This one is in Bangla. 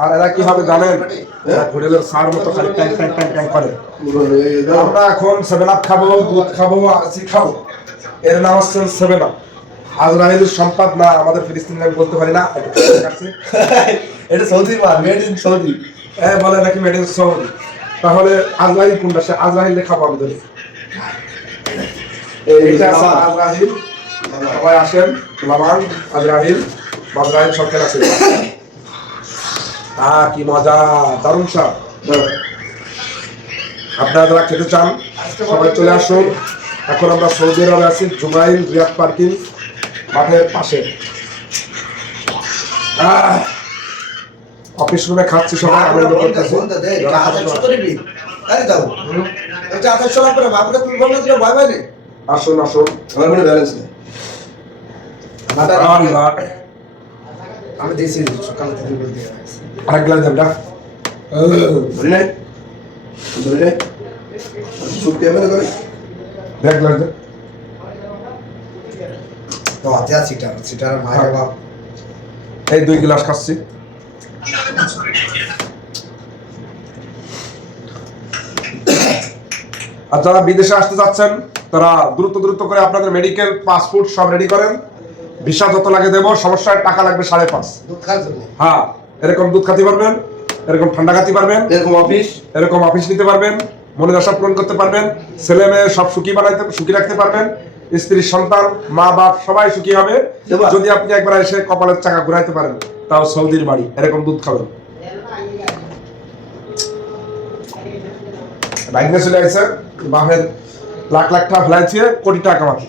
আর এরা কি হবে জানেন, হোটেলের সার মতো খালি ট্যাং ট্যাং ট্যাং ট্যাং করে। আমরা এখন 7 আপ খাবো, দুধ খাবো, আরসি খাবো, এর নাম হচ্ছে 7 আপ। আজরাইলের সম্পদ না আমাদের ফিলিস্তিনি আমি বলতে পারি না, এটা সৌদি মাল, মেড ইন সৌদি। বলে নাকি মেড ইন সৌদি। তাহলে আজরাইল কোনটা? সে আজরাইলে খাবো আমি ধরি। এইটা আজরাইল, সবাই আসেন, লাবান আজরাইল বাজরাইল সব খেলা আছে। কি মজা, দারুণ স্বাদ। আপনারা যারা খেতে চান সবাই চলে আসুন। এখন আমরা সৌদি আরবে আছি, জুবাইল রিয়াদ পার্কিং মাঠের পাশে। অফিস রুমে খাচ্ছি, সবাই আনন্দ করতেছি। আসুন আসুন, আমার মনে ব্যালেন্স নেই। আমি দিয়েছি সকাল থেকে বলতে আরেক গ্লাস দেবটা ধরি নাই ধরি নাই সুপ দিয়ে মানে করে এক গ্লাস দে। তো আছে সিটার মায়ের বাপ এই 2 গ্লাস খাচ্ছি। আর যারা বিদেশে আসতে যাচ্ছেন তারা দ্রুত করে আপনাদের মেডিকেল পাসপোর্ট সব রেডি করেন। ভিসা যত লাগে দেবো, সমস্যায় টাকা লাগবে 5.5। দুধ খাওয়ার জন্য হ্যাঁ, এরকম দুধ খাতে পারবেন, এরকম ঠান্ডা খাতে পারবেন, এরকম অফিস নিতে পারবেন, মনের আশা পূরণ করতে পারবেন, ছেলে মেয়ে সব সুখী রাখতে পারবেন, স্ত্রী সন্তান মা বাপ সবাই সুখী হবে যদি আপনি একবার এসে কপালের চাকা ঘুরাইতে পারেন, তাও সৌদির বাড়ি। এরকম দুধ খাবেন। বাইক চলে আসছে, বাপের লাখ লাখ টাকা ফেলাইছে, কোটি টাকা কামাতে।